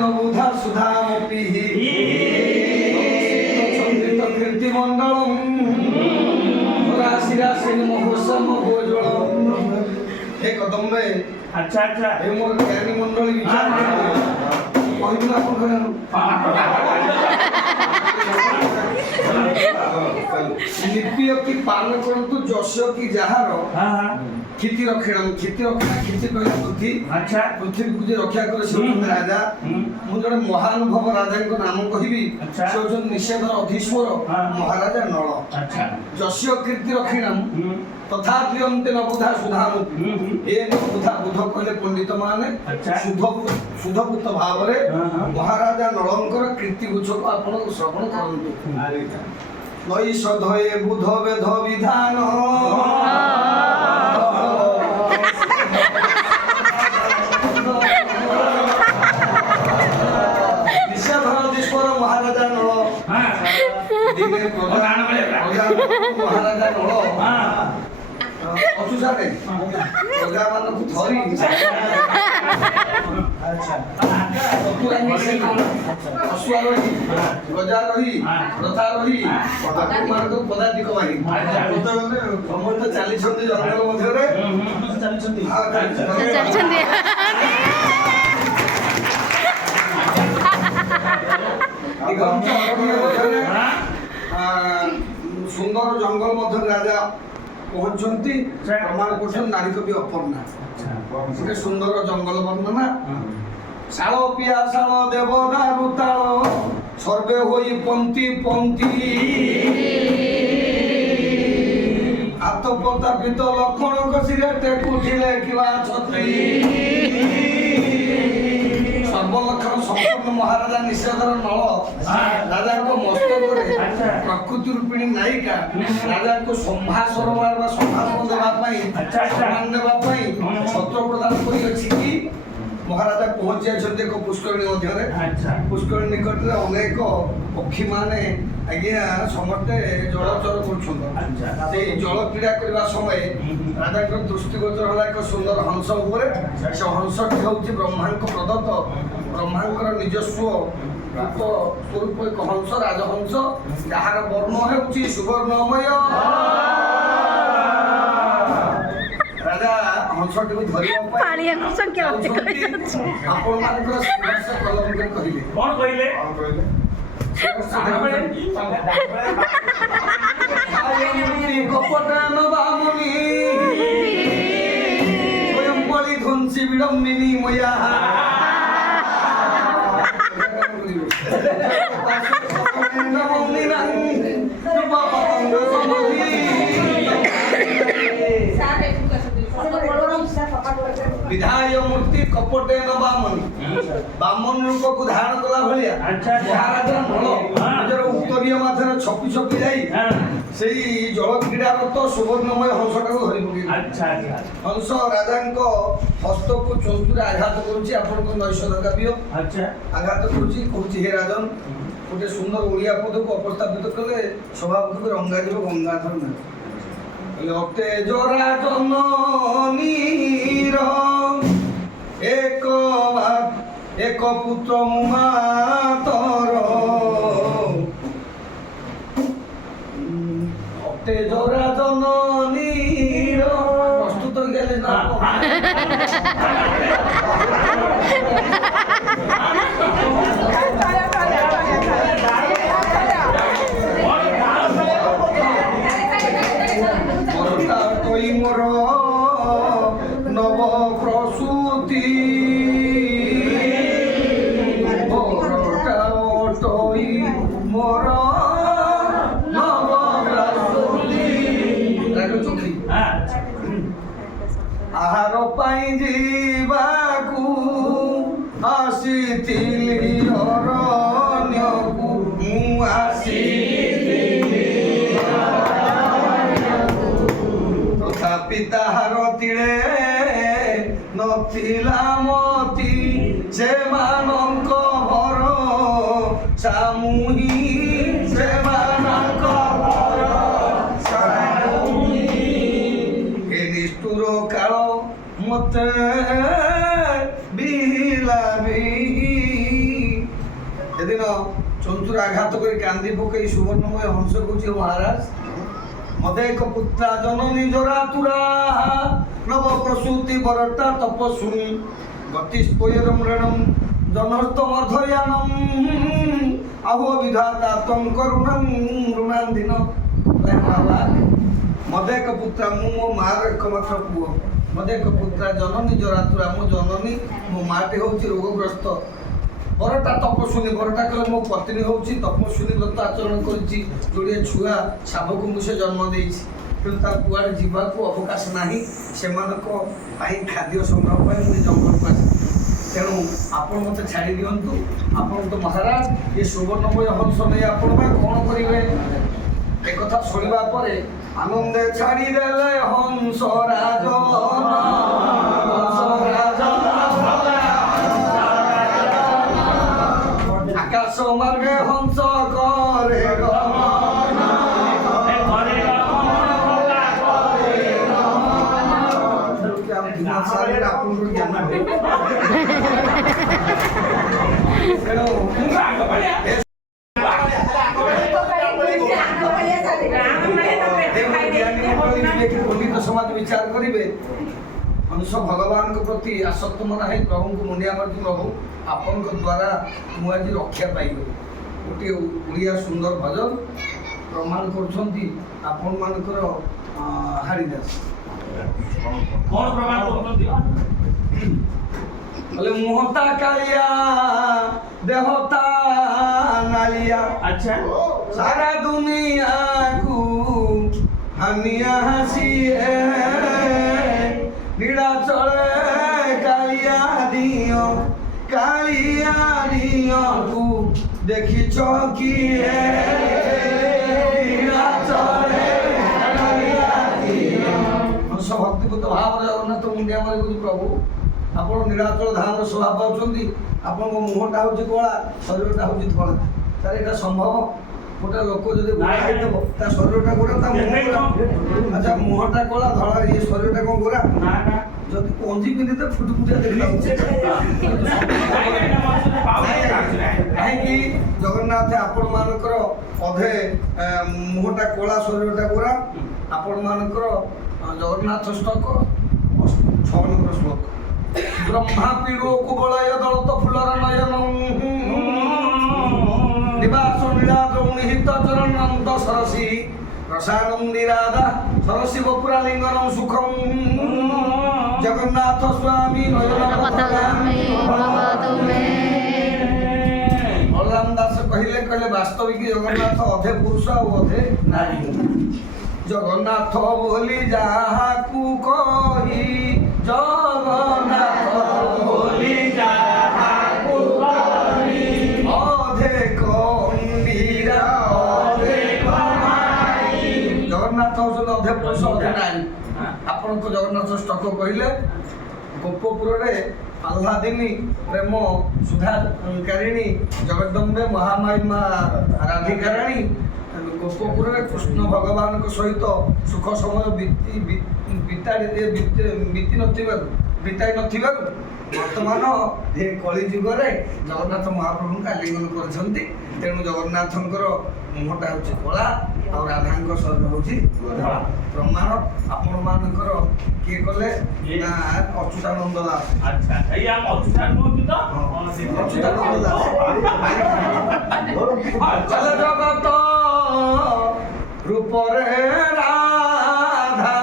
নবুধা সুধামপি চন্দ্রিত কীর্তিমণ্ডলম রাশি রাশি মহোৎসব গোজল। হে কদম্বে আচ্ছা আচ্ছা ଏ ମୋର ଜ୍ଞାନୀ ମଣ୍ଡଳୀ ବିଚାର କହିବି ନା ଲିପି ଅତି ପାଳନ କରନ୍ତୁ ଯଶ କି ଯାହାର କ୍ଷିତି ରକ୍ଷଣ କ୍ଷିତି କହିଲେ ପୃଥ୍ୱୀ। ଆଚ୍ଛା ପୃଥିବୀକୁ ଯେ ରକ୍ଷା କରେ ସେ ହେଉଛନ୍ତି ରାଜା। ମୁଁ ଜଣେ ମହାନୁଭବ ରାଜାଙ୍କ ନାମ କହିବି। ସେ ହେଉଛନ୍ତି ନିଷେଧର ଅଧୀଶ୍ୱର ମହାରାଜା ନଳ। ଯଶ କୀର୍ତ୍ତି ରକ୍ଷିଣମ ତଥା ପ୍ରିୟନ୍ତେ ନବୁଧା ସୁଧାମୁଖୀ। ଏ ନବୁଧା ବୁଧ କହିଲେ ପଣ୍ଡିତ ମାନେ ଶୁଦ୍ଧପୂତ ଭାବରେ ମହାରାଜା ନଳଙ୍କର କୀର୍ତ୍ତି ଗୁଚ୍ଛକୁ ଆପଣ ଶ୍ରବଣ କରନ୍ତୁ। ନୈଷଧଏ ବୁଧ ବେଧ ବିଧାନ ନିଷେଧର ମହାରାଜା ନଳ ମହାରାଜା ନଳ ଅସୁସାରେ ପ୍ରଜାମାନଙ୍କୁ ଧରି ଅଶ୍ୱାରୋହୀ ଗଜାରୋହୀ ରଥାରୋହୀ ମାନଙ୍କୁ ପଦାତିକ ବାହିନୀ ସମସ୍ତେ ଚାଲିଛନ୍ତି ଜଙ୍ଗଲ ମଧ୍ୟରେ ସୁନ୍ଦର ଜଙ୍ଗଲ ମଧ୍ୟରେ ରାଜା ପହଞ୍ଚନ୍ତି। ପ୍ରମାଣ କରୁଛନ୍ତି ନାରୀ କବି ଅପର୍ଣ୍ଣା। ଗୋଟେ ସୁନ୍ଦର ଜଙ୍ଗଲ ବର୍ଣ୍ଣନା। ଶାଳ ପିଆ ଶାଳ ଦେବଦା ରୁତାଳ ସର୍ବେ ହୋଇ ପନ୍ତି ପନ୍ତି ଆତପତାପିତ ଲକ୍ଷଣଙ୍କ ଶିରେ ଟେକୁଥିଲେ କିବା ଛତ୍ରୀ। ସର୍ବଲକ୍ଷଣ ସମ୍ପୂର୍ଣ୍ଣ ମହାରାଜା ନିଷେଧର ନଳ ରାଜାଙ୍କ ମସ୍ତକରେ ପ୍ରକୃତି ରୂପିଣୀ ନାୟିକା ରାଜାଙ୍କୁ ସମ୍ଭାଷଣ ବା ସମ୍ଭାଷଣ ଦେବା ପାଇଁ ସମ୍ମାନ ଦେବା ପାଇଁ ଛତ୍ର ପ୍ରଦାନ କରିଅଛି କି ମହାରାଜା ପହଞ୍ଚି ଯାଇଛନ୍ତି ଏକ ପୁଷ୍କରିଣୀ ମଧ୍ୟରେ। ପୁଷ୍କରିଣୀ ନିକଟରେ ଅନେକ ପକ୍ଷୀ ମାନେ ଆଜ୍ଞା ସମସ୍ତେ ଜଳଚର କରୁଛନ୍ତି। ସେଇ ଜଳ କ୍ରୀଡ଼ା କରିବା ସମୟରେ ରାଜାଙ୍କର ଦୃଷ୍ଟିଗୋଚର ହେଲା ଏକ ସୁନ୍ଦର ହଂସ ଉପରେ। ସେ ହଂସଟି ହେଉଛି ବ୍ରହ୍ମାଙ୍କ ପ୍ରଦତ୍ତ ବ୍ରହ୍ମାଙ୍କର ନିଜସ୍ୱ ସ୍ୱରୂପ ଏକ ହଂସ ରାଜହଂସ ଯାହାର ବର୍ଣ୍ଣ ହେଉଛି ସୁବର୍ଣ୍ଣମୟ। ରାଜା ହଂସଟିକୁ ଧରିବା ପାଇଁ ଆପଣମାନଙ୍କର କହିଲେ କଣ କହିଲେ? କପଟାନ ବାମୁନି ସ୍ୱୟଂ ବଳି ଧ୍ୱଂସୀ ବିଡ଼ମ୍ବିନୀ ମୟା ବିଧାୟ ମୂର୍ତ୍ତି କପଟେ ବାମନି ବାମନ ରୂପକୁ ଧାରଣ କଲା ଭଳିଆ ମହାରାଜା ନଳ ନିଜର ଉତ୍ତରୀୟ ମାଧ୍ୟମରେ ଛପି ଛପି ଯାଇ ସେଇ ଜଳ କ୍ରୀଡ଼ାରତ ସୁବର୍ଣ୍ଣମୟ ହଂସଟାକୁ ଧରି ପକେଇଲେ। ହଂସ ରାଜାଙ୍କ ହସ୍ତକୁ ଚଞ୍ଚୁରେ ଆଘାତ କରୁଛି। ଆପଣଙ୍କ ନୈଷଧ କାବ୍ୟ ଆଘାତ କରୁଛି କହୁଛି ହେ ରାଜନ ଗୋଟେ ସୁନ୍ଦର ଓଡ଼ିଆ ପଦକୁ ଅପସ୍ଥାପିତ କଲେ ସଭାପତିକୁ ରଙ୍ଗାଯିବ ଗଙ୍ଗାଧର ନାଥ। ଅତେଜରା ଜନନୀର ଏକ ପୁତ୍ର ମାତର ଅତେଜରା ଜନନୀର ପ୍ରସ୍ତୁତ ହେଇଗଲେ ନା ମୋର ନବ ପ୍ରସୂତି ମୋର ନବ ପ୍ରସୂତି ଆହାର ପାଇଁ ଯିବାକୁ ଆସିଥିଲି ଅରଣ୍ୟକୁ ମୁଁ ଆସିଥିଲି ପିତାହାର ତିଳେ ନଥିଲା ମତି ସେମାନଙ୍କ ଘର ସାମୁହି ସେମାନଙ୍କ ଘର ସାମୁହି ଏ ନିଷ୍ଠୁର କାଳ ମତେ ବିହିଲା ବିହି ପ୍ରକୃତିର ଆଘାତ କରି କାନ୍ଦି ପକେଇ ସୁବର୍ଣ୍ଣମୟ ହଂସ କହୁଛି ମହାରାଜ ମତେ ଏକ ପୁତ୍ରା ଜନନୀ ଜରାତୁରା ନବ ପ୍ରସୂତି ବରଟା ତପସ୍ୱିନୀ ଗତିସ୍ପୟର ମୃଣମ୍ ଜନସ୍ତମର୍ଧୟାନମ୍ ଆହୋ ବିଧାତା ତ୍ୱଂ କରୁଣଂ ଋଣାନ୍ଧିନ ମତେ ଏକ ପୁତ୍ରା ମୁଁ ମୋ ମାଆର ଏକମାତ୍ର ପୁଅ ମତେ ଏକ ପୁତ୍ରା ଜନନୀ ଜରାତୁରା ମୋ ଜନନୀ ମୋ ମାଆଟି ହେଉଛି ରୋଗଗ୍ରସ୍ତ ବରଟା ତପସ୍ୱିନୀ ବରଟା କଲେ ମୋ ପତ୍ନୀ ହେଉଛି ତପସ୍ୱିନୀ ବ୍ରତ ଆଚରଣ କରିଛି ଯୋଡ଼ିଏ ଛୁଆ ଶାବକୁ ମୁଁ ସେ ଜନ୍ମ ଦେଇଛି କିନ୍ତୁ ତା କୁଆଡ଼େ ଯିବାକୁ ଅବକାଶ ନାହିଁ ସେମାନଙ୍କ ପାଇଁ ଖାଦ୍ୟ ସଂଗ୍ରହ ପାଇଁ ମୁଁ ଜଙ୍ଗଲକୁ ଆସିଛି ତେଣୁ ଆପଣ ମୋତେ ଛାଡ଼ି ଦିଅନ୍ତୁ ଆପଣ ତ ମହାରାଜ ଏ ସୁବର୍ଣ୍ଣମୟ ହଂସ ନେଇ ଆପଣ ବା କ'ଣ କରିବେ একথা শুনিবা পরে আনন্দে ছাড়িদেলে হংস রাজন আকাশ মার্গে হংস করে ସମାଜ ବିଚାର କରିବେ ମନୁଷ୍ୟ ଭଗବାନଙ୍କ ପ୍ରତି ଆସକ୍ତ ମନା ହେଇ ପ୍ରଭୁଙ୍କୁ ମୁଣ୍ଡିଆ ମାରୁଛି ପ୍ରଭୁ ଆପଣଙ୍କ ଦ୍ୱାରା ମୁଁ ଆଜି ରକ୍ଷା ପାଇବି ଗୋଟିଏ ଓଡ଼ିଆ ସୁନ୍ଦର ଭଜନ ପ୍ରମାଣ କରୁଛନ୍ତି ଆପଣମାନଙ୍କର ହାରିଦାସ କଣ ପ୍ରମାଣ କରୁଛନ୍ତି ବୋଲେ ମୁହଁଟା କାଳିଆ ଦେହତା ନାଳିଆ ଆଚ୍ଛା ସାରା ଦୁନିଆକୁ হানিয়া হাসিয়ে নীলাচলে কালিয়া দিয়কু দেখিছ কিয়ে নীলাচলে কালিয়া দিয় ভক্তিপুত ভাବରେ ଜଗନ୍ନାଥ ମୁଣ୍ଡିଆ ମାରି କହୁଛି ପ୍ରଭୁ ଆପଣ ନୀଳାଚଳ ଧାମର ଶୋଭା ପାଉଛନ୍ତି ଆପଣଙ୍କ ମୁହଁଟା ହେଉଛି କଳା ଶରୀରଟା ହେଉଛି ଧଳା ତାର ଏଇଟା ସମ୍ଭବ ଗୋଟେ ଲୋକ ଯଦି ଗୋରା ହେଇଥିବ ତା ଶରୀରଟା ଗୋରା ତା ମୁହଁ ଆଚ୍ଛା ମୁହଁଟା କଳା ଧଳା ଇଏ ଶରୀରଟା କ'ଣ ଗୋରା ଯଦି ପଞ୍ଜି ପିନ୍ଧିତେ ଫୁଟୁଫୁଟିଆ ଦେଖାଯାଉଛି କାହିଁକି ଜଗନ୍ନାଥ ଆପଣମାନଙ୍କର ଅଧେ ମୁହଁଟା କଳା ଶରୀରଟା ଗୋରା ଆପଣମାନଙ୍କର ଜଗନ୍ନାଥ ଶ୍ଳୋକ 6 ନମ୍ବର ଶ୍ଳୋକ ବ୍ରହ୍ମା ପିଡ଼ୋ କୁବଳୟ ଦଳତ ଫୁଲର ନୟନ নিবাস নীলাদ্রৌণিহিত চরণন্ত সরসি রসানম নিরাদা সরসি বপুরালিঙ্গনম সুখম জগন্নাথ স্বামী বলরাম দাস কহিলে কহিলে বাস্তবিক জগন্নাথ অধে পুরুষ আর অধে নারী জগন্নাথ বলি যাহাকু কহি জগন্নাথ বলি যাহাকু কহি অধে জগন্নাথ হচ্ছেন অধে পুরুষ অধে নারী ଆପଣଙ୍କ ଜଗନ୍ନାଥ ଷ୍ଟକ କହିଲେ ଗୋପପୁରରେ ଆହ୍ଲାଦିନୀ ପ୍ରେମ ସୁଧାକାରିଣୀ ଜଗଦମ୍ବେ ମହାମାଇ ମା ରାଧିକାରାଣୀ ଗୋପପୁରରେ କୃଷ୍ଣ ଭଗବାନଙ୍କ ସହିତ ସୁଖ ସମୟ ବିତାଇ ନଥିବାରୁ ବର୍ତ୍ତମାନ ଏ କଳି ଯୁଗରେ ଜଗନ୍ନାଥ ମହାପ୍ରଭୁଙ୍କୁ ଆଲିଙ୍ଗନ କରିଛନ୍ତି ତେଣୁ ଜଗନ୍ନାଥଙ୍କର ମୁହଁଟା ହେଉଛି କଳା ଆଉ ରାଧାଙ୍କ ଶରୀର ହେଉଛି ଧଳା ପ୍ରମାଣ ଆପଣମାନଙ୍କର କିଏ କଲେ ନା ଅଚ୍ୟୁତାନନ୍ଦ ଦାସ ଆଚ୍ଛା ଏଇ ଆମ ଅଚ୍ୟୁତାନନ୍ଦ ତ ଅଚ୍ୟୁତାନନ୍ଦ ଦାସ ଜଗତ ରୂପରେ ରାଧା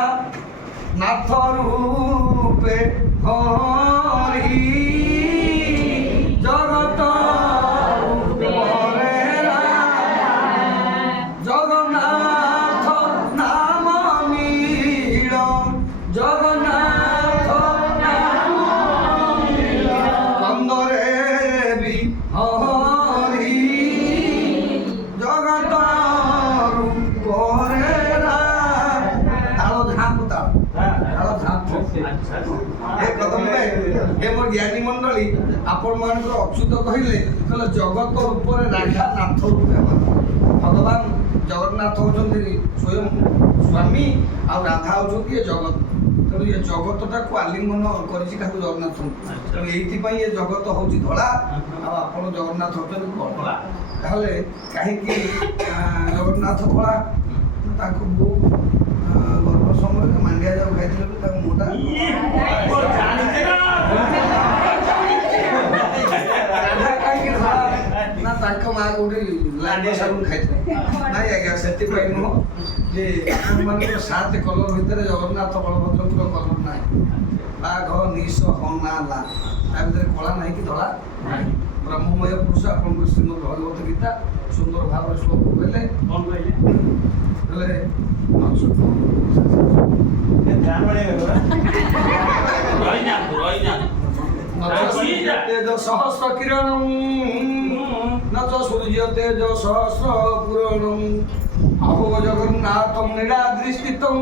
ନାଥ ରୂପେ হরি জগত জগন্নাথ নাম নীল জগন্নাথ কন্দরে বি হরি জগত রূপরে তাল ঝাঁপ তাল ঝাঁপ ଏ ମୋ ଜ୍ଞାନୀ ମଣ୍ଡଳୀ ଆପଣମାନଙ୍କର ଅଚ୍ୟୁତ କହିଲେ ଜଗତ ରୂପରେ ରାଧା ନାଥ ରୂପେ ଭଗବାନ ଜଗନ୍ନାଥ ହେଉଛନ୍ତି ସ୍ୱୟଂ ସ୍ୱାମୀ ଆଉ ରାଧା ହେଉଛନ୍ତି ଏ ଜଗତ ତେଣୁ ଏ ଜଗତଟାକୁ ଆଲିଙ୍ଗନ କରିଛି କାହାକୁ ଜଗନ୍ନାଥ। ତେଣୁ ଏଇଥିପାଇଁ ଏ ଜଗତ ହେଉଛି ଧଳା ଆଉ ଆପଣ ଜଗନ୍ନାଥ ହେଉଛନ୍ତି କଳା। ତାହେଲେ କାହିଁକି ଜଗନ୍ନାଥ କଳା? ତାଙ୍କୁ ବହୁ ଗର୍ଭ ସମୟରେ ମାଣ୍ଡିଆ ଯାଉ ଖାଇଥିଲେ ବି ତାଙ୍କ ମୁହଁଟା କାହିଁକି ଧଳା? ନା ତାଙ୍କ ମାଆ କୋଉଠି ଲାଣ୍ଡିଆ ସାବୁନ ଖାଇଥିଲେ। ନାଇଁ ଆଜ୍ଞା, ସେଥିପାଇଁ ନୁହଁ ଯେ ଆପଣମାନଙ୍କର 7 କଲର ଭିତରେ ଜଗନ୍ନାଥ ବଳଭଦ୍ରଙ୍କର କଲର ନାହିଁ। ବାଘ ନିଶ ହନା ଲା, ତା ଭିତରେ କଳା ନାହିଁ କି ଧଳା ନାହିଁ। ବ୍ରହ୍ମମୟ ପୁରୁଷ ଆପଣଙ୍କ ଶ୍ରୀମଦ୍ ଭଗବତ ଗୀତା ସୁନ୍ଦର ଭାବରେ ଶ୍ଲୋକ କହିଲେ। କଣ କହିଲେ? ହେଲେ ତେଜ ସହସ୍ର କିରଣ ନଚ ସୂର୍ଯ୍ୟ ତେଜ ସହସ୍ର ପୁରଣ ଅହୋ ଜଗନ୍ନାଥଂ ନିରାଦୃଷ୍ଟିତଂ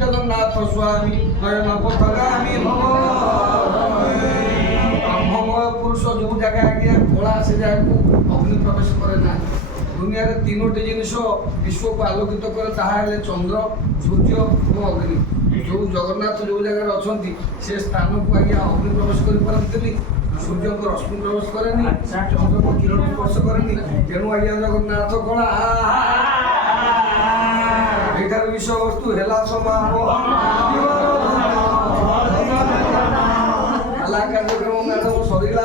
ଜଗନ୍ନାଥ ସ୍ୱାମୀ ନୟନ ପଥଗାମୀ ଭବ। ବ୍ରହ୍ମମୟ ପୁରୁଷ ଯେଉଁ ଜାଗା ଆଜ୍ଞା କଳା, ସେ ଜାଗାକୁ ଅଗ୍ନି ପ୍ରବେଶ କରେ ନା। ଦୁନିଆରେ 3ଟି ଜିନିଷ ବିଶ୍ୱକୁ ଆଲୋକିତ କରେ, ତାହା ହେଲେ ଚନ୍ଦ୍ର, ସୂର୍ଯ୍ୟ ଓ ଅଗ୍ନି। ଯେଉଁ ଜଗନ୍ନାଥ ଯେଉଁ ଜାଗାରେ ଅଛନ୍ତି ସେ ସ୍ଥାନକୁ ଆଜ୍ଞା ଅଗ୍ନି ପ୍ରବେଶ କରିପାରନ୍ତିନି, ସୂର୍ଯ୍ୟଙ୍କ ରଶ୍ମି ପ୍ରବେଶ କରେନି, ଚନ୍ଦ୍ରଙ୍କ କିରଣ ସ୍ପର୍ଶ କରେନି। ତେଣୁ ଆଜ୍ଞା ଜଗନ୍ନାଥ କଳା। ଏଇଟାର ବିଷୟବସ୍ତୁ ହେଲା ହେଲା କାର୍ଯ୍ୟକ୍ରମ ମ୍ୟାଡ଼ାମ ସରିଲା।